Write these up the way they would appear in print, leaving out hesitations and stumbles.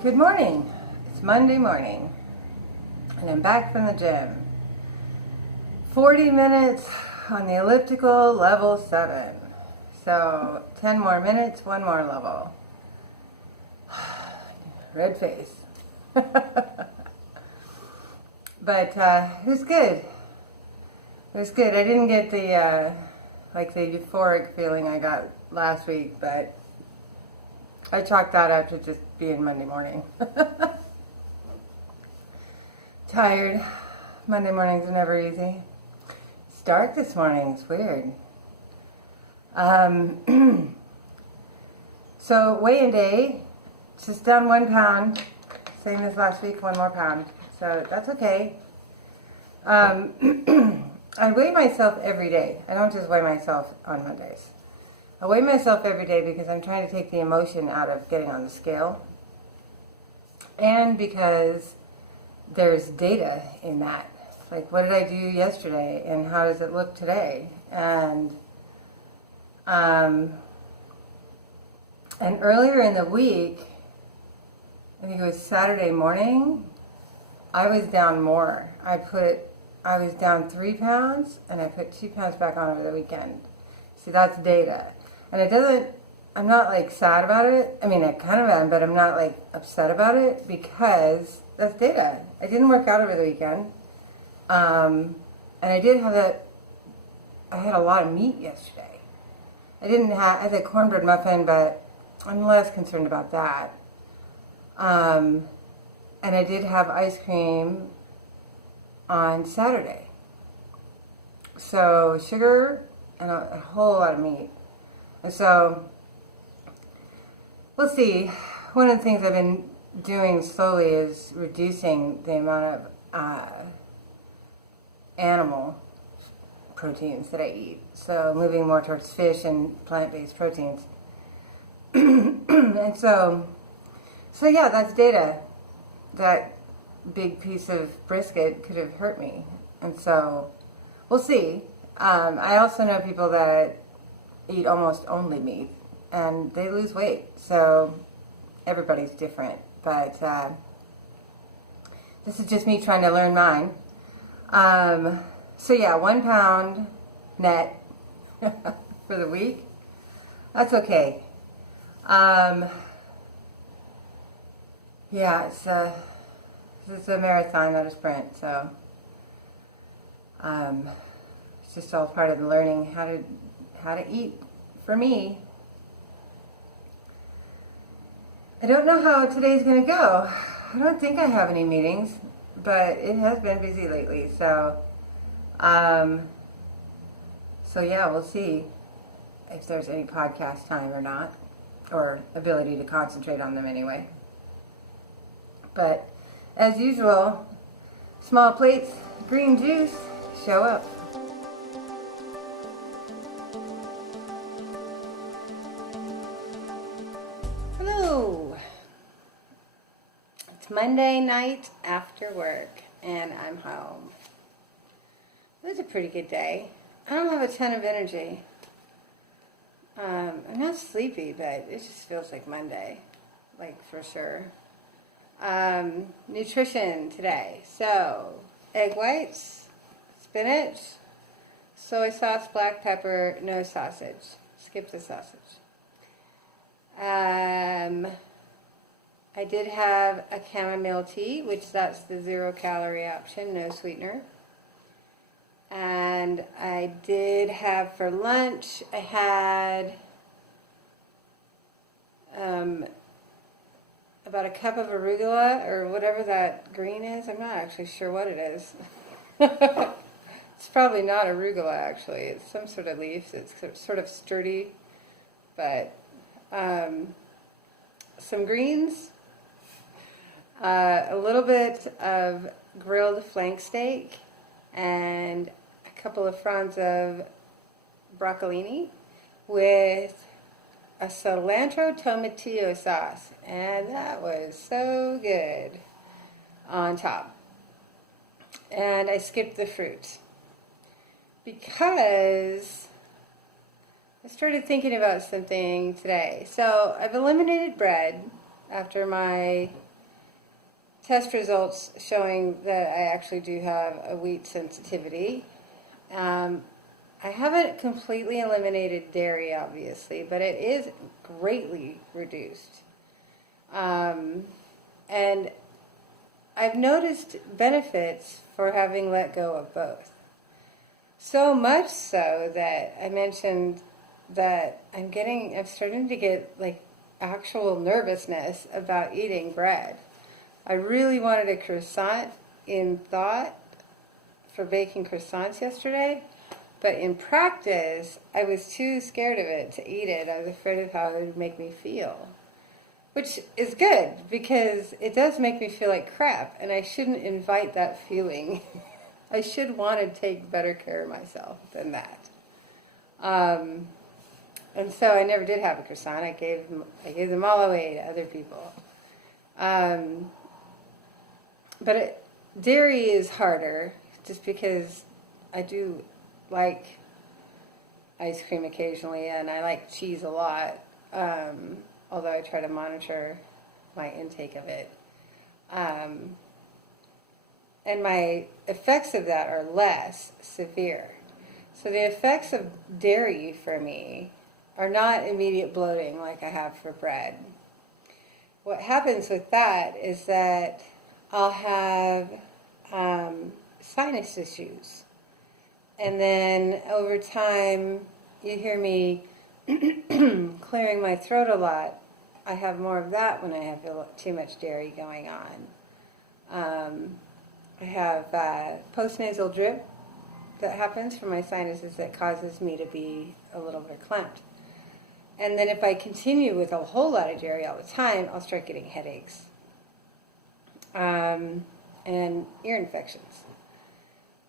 Good morning. It's Monday morning and I'm back from the gym. 40 minutes on the elliptical level 7. So 10 more minutes, one more level. Red face. But it was good. It was good. I didn't get the euphoric feeling I got last week, but I chalked that up to just being Monday morning. Tired. Monday mornings are never easy. It's dark this morning. It's weird. So weigh-in day, just down 1 pound. Same as last week, 1 more pound. So that's okay. I weigh myself every day. I don't just weigh myself on Mondays. I weigh myself every day because I'm trying to take the emotion out of getting on the scale. And because there's data in that. Like, what did I do yesterday and how does it look today? And earlier in the week, I think it was Saturday morning, I was down more. I was down 3 pounds and I put 2 pounds back on over the weekend. See, that's data. And I'm not like sad about it. I mean, I kind of am, but I'm not like upset about it because that's data. I didn't work out over the weekend. And I had a lot of meat yesterday. I had a cornbread muffin, but I'm less concerned about that. And I did have ice cream on Saturday. So sugar and a whole lot of meat. And so we'll see. One of the things I've been doing slowly is reducing the amount of animal proteins that I eat. So moving more towards fish and plant-based proteins. And so yeah, that's data. That big piece of brisket could have hurt me. And so we'll see. I also know people that eat almost only meat and they lose weight. So everybody's different. But this is just me trying to learn mine. So yeah, 1 pound net for the week. That's okay. Yeah, it's a marathon, not a sprint. So it's just all part of the learning how to eat for me. I don't know how today's going to go. I don't think I have any meetings, but it has been busy lately. So yeah, we'll see if there's any podcast time or not, or ability to concentrate on them anyway. But as usual, small plates, green juice, show up. Hello. It's Monday night after work and I'm home. It was a pretty good day. I don't have a ton of energy. I'm not sleepy, but it just feels like Monday, like for sure. Nutrition today. So, egg whites, spinach, soy sauce, black pepper, no sausage. Skip the sausage. I did have a chamomile tea, which that's the 0-calorie option, no sweetener. And I did have for lunch, I had about a cup of arugula, or whatever that green is. I'm not actually sure what it is. It's probably not arugula, actually. It's some sort of leaf. It's sort of sturdy. But some greens, a little bit of grilled flank steak, and a couple of fronds of broccolini with a cilantro tomatillo sauce, and that was so good on top. And I skipped the fruit because I started thinking about something today. So I've eliminated bread after my test results showing that I actually do have a wheat sensitivity. I haven't completely eliminated dairy, obviously, but it is greatly reduced. And I've noticed benefits for having let go of both. So much so that I mentioned that I'm starting to get like actual nervousness about eating bread. I really wanted a croissant in thought for baking croissants yesterday, but in practice, I was too scared of it to eat it. I was afraid of how it would make me feel, which is good because it does make me feel like crap, and I shouldn't invite that feeling. I should want to take better care of myself than that. And so I never did have a croissant. I gave them all away to other people. But dairy is harder just because I do like ice cream occasionally, and I like cheese a lot, although I try to monitor my intake of it. And my effects of that are less severe. So the effects of dairy for me are not immediate bloating like I have for bread. What happens with that is that I'll have sinus issues. And then over time, you hear me clearing my throat a lot. I have more of that when I have too much dairy going on. I have postnasal drip that happens from my sinuses that causes me to be a little bit clamped. And then if I continue with a whole lot of dairy all the time, I'll start getting headaches and ear infections.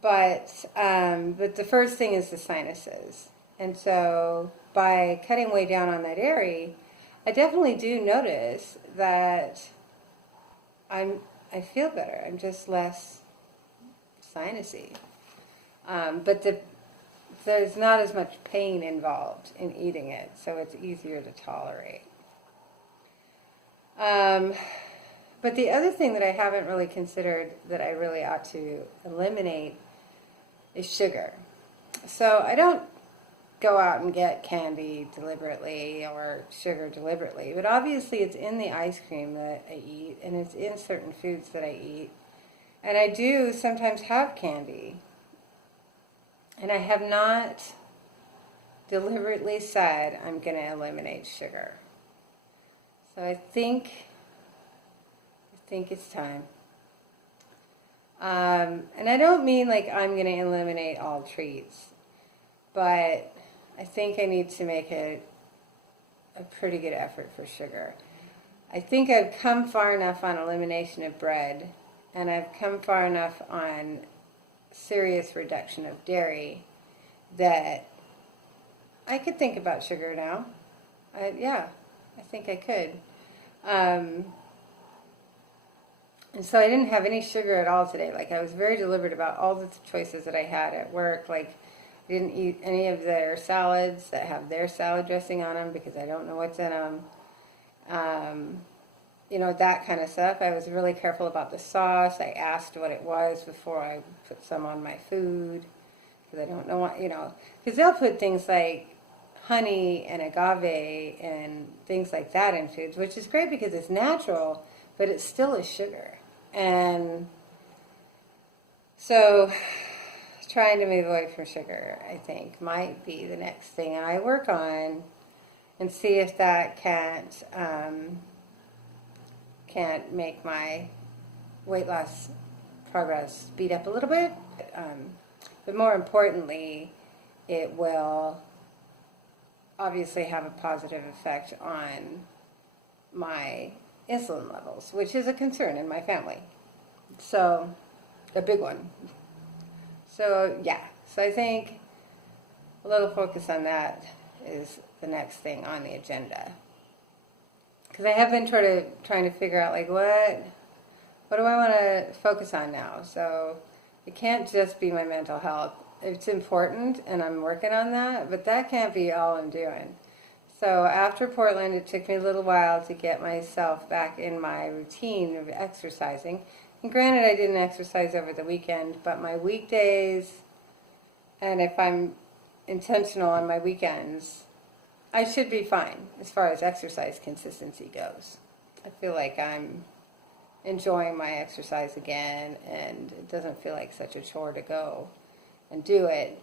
But the first thing is the sinuses. And so by cutting way down on that dairy, I definitely do notice that I feel better. I'm just less sinusy. But there's not as much pain involved in eating it, so it's easier to tolerate. But the other thing that I haven't really considered that I really ought to eliminate is sugar. So I don't go out and get candy deliberately or sugar deliberately, but obviously it's in the ice cream that I eat, and it's in certain foods that I eat. And I do sometimes have candy. And I have not deliberately said I'm going to eliminate sugar. So I think it's time. And I don't mean like I'm going to eliminate all treats, but I think I need to make a pretty good effort for sugar. I think I've come far enough on elimination of bread, and I've come far enough on serious reduction of dairy that I could think about sugar now. I think I could. And so I didn't have any sugar at all today. Like, I was very deliberate about all the choices that I had at work. Like, I didn't eat any of their salads that have their salad dressing on them because I don't know what's in them. That kind of stuff. I was really careful about the sauce. I asked what it was before I put some on my food because I don't know what, because they'll put things like honey and agave and things like that in foods, which is great because it's natural, but it still is sugar. And so trying to move away from sugar, I think, might be the next thing I work on and see if that can't make my weight loss progress speed up a little bit. But more importantly, it will obviously have a positive effect on my insulin levels, which is a concern in my family. So, a big one. So I think a little focus on that is the next thing on the agenda. Because I have been trying to figure out, like, what do I want to focus on now? So it can't just be my mental health. It's important, and I'm working on that, but that can't be all I'm doing. So after Portland, it took me a little while to get myself back in my routine of exercising. And granted, I didn't exercise over the weekend, but my weekdays, and if I'm intentional on my weekends, I should be fine as far as exercise consistency goes. I feel like I'm enjoying my exercise again, and it doesn't feel like such a chore to go and do it.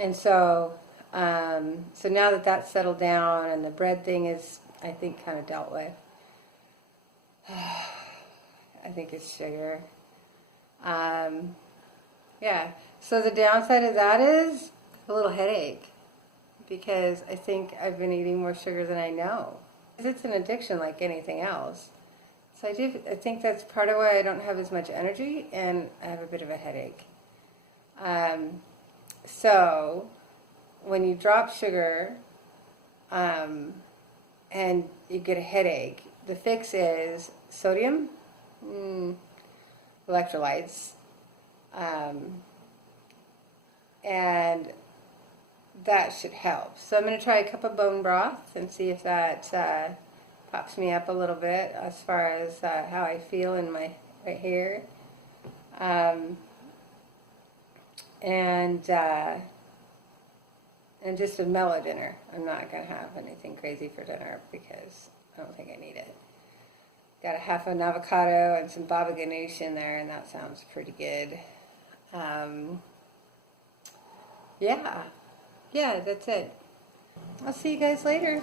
And so, so now that that's settled down and the bread thing is, I think, kind of dealt with, I think it's sugar. Yeah. So the downside of that is a little headache, because I think I've been eating more sugar than I know. It's an addiction like anything else. So I think that's part of why I don't have as much energy and I have a bit of a headache. So when you drop sugar and you get a headache, the fix is sodium, electrolytes, and that should help. So I'm going to try a cup of bone broth and see if that pops me up a little bit as far as how I feel in my right here. And just a mellow dinner. I'm not going to have anything crazy for dinner because I don't think I need it. Got a half an avocado and some baba ganoush in there, and that sounds pretty good. Yeah, that's it. I'll see you guys later.